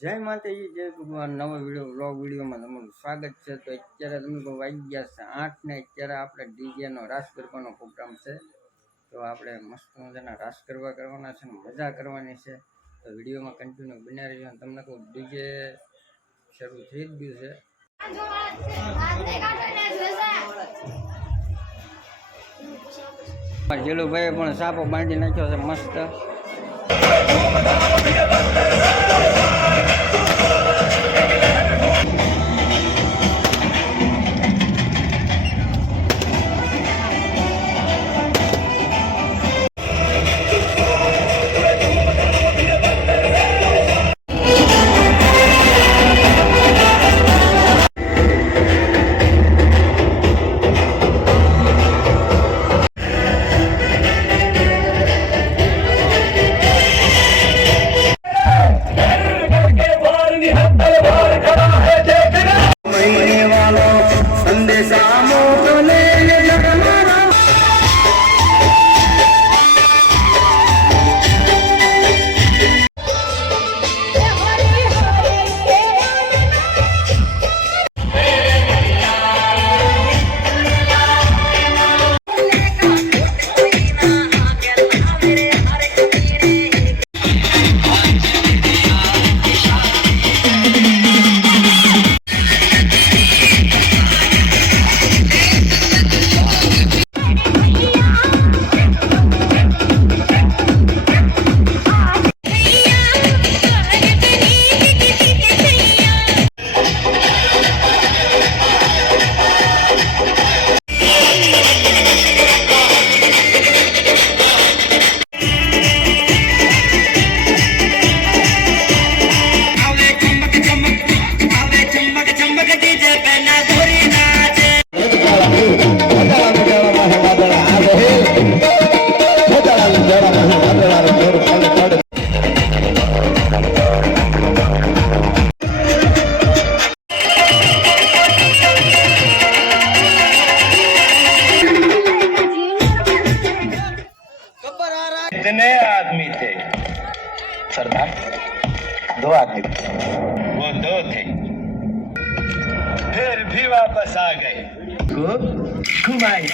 જય માતાજી, જય ભગવાન. નવા વ્લોગ વિડીયોમાં તમારું સ્વાગત છે. તો અત્યારે તમે વાગી ગયા છે 8 ને અત્યારે આપણે ડીજેનો રાસ ગરબાનો પ્રોગ્રામ છે. તો આપણે મસ્ત મજાના રાસ ગરબા કરવાના છે ને મજા કરવાની છે. તો વિડીયોમાં કન્ટિન્યુ બન્યા રહીજો. તમને કહું ડીજે શરૂ થઈ જ ગયું છે. જેલુભાઈએ પણ સાપો બાંધી નાખ્યો છે મસ્ત. कितने आदमी थे सरदार? 2 आदमी थे। वो 2 थे, फिर भी वापस आ गए को घुमाई।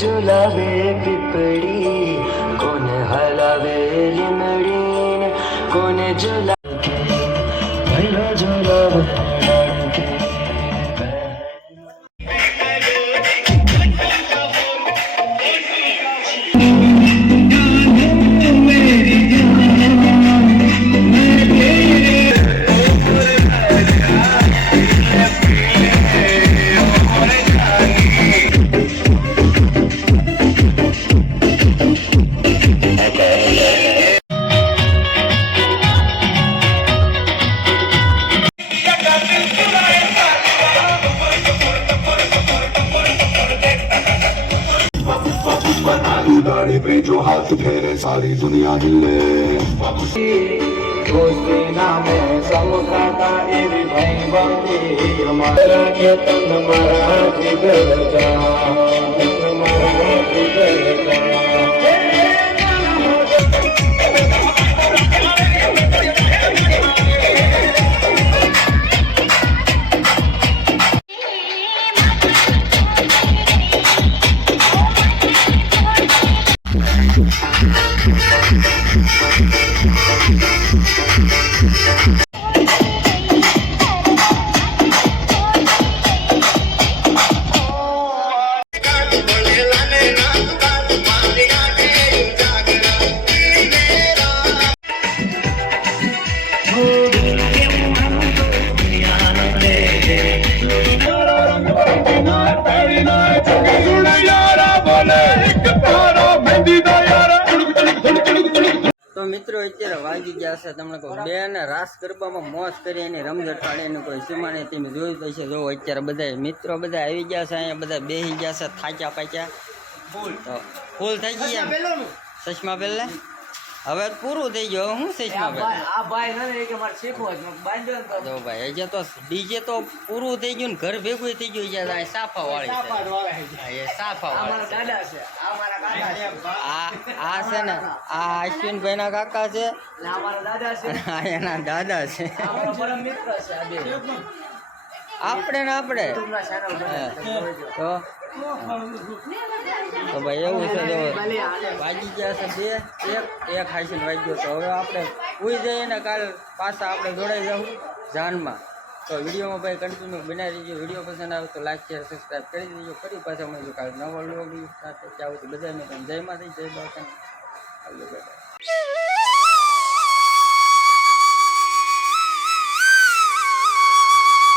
झुलावे पिपड़ी कोने हलावे लिमड़ी कोने झुलावे भैया झुलावे दाढ़ी पे जो हाथ फेरे सारी दुनिया हिले दोस्ती नामे સમુદ્રતા એવી ભાઈ બંધી અમારા કે તન મારા જીગર જા તન મારા જીગર જા તો મિત્રો અત્યારે વાગી ગયા છે તમને કહું બે ને રાસ ગરબામાં મોજ કરી એની રમઝટ પાડી એનું કોઈ સીમા નહીં. તમે જોયું તો છે. જો અત્યારે બધા મિત્રો બધા આવી ગયા છે, અહીંયા બધા બેસી ગયા છે, થાક્યા પાક્યા તો ફૂલ થઈ ગયા. ચશ્મા પહેલે હવે પૂરું થઈ ગયું. હું ચશ્મા પહેલે આ ભાઈ ને કે મારે શીખવો છે બાંધ્યો ને જો ભાઈ હજી તો ડીજે તો પૂરું થઈ ગયું ને ઘર ભેગું થઈ ગયું. અહીંયા સાફા વાળી છે. હા, એ સાફા આ વાળી મારા દાદા છે આ મારા કાકા છે આ છે ને આ અશ્વિનભાઈ ના કાકા છે ને આ મારા દાદા છે અને આ એના દાદા છે. આ મારો પરમ મિત્ર છે આ બે આપણે ને આપણે ટૂંકના channel બનાવે છે. તો ભાઈ એવું છે. જો વાગી ગયા છે બે એક હાઈસીને વાગ્યો. તો હવે આપણે ઉઈ જઈએ ને કાલ પાછા આપણે જોડાઈ જાઉં જાનમાં. તો વિડીયોમાં ભાઈ કન્ટિન્યુ બનાવી દેજો. વિડીયો પસંદ આવે તો લાઈક શેર સબસ્ક્રાઈબ કરી દેજો. ફરી પાછા મળીશું કાલે નવા વ્લોગ સાથે. ત્યાં સુધી બધાને જય માતા જય બાપા. આવજો બેટા.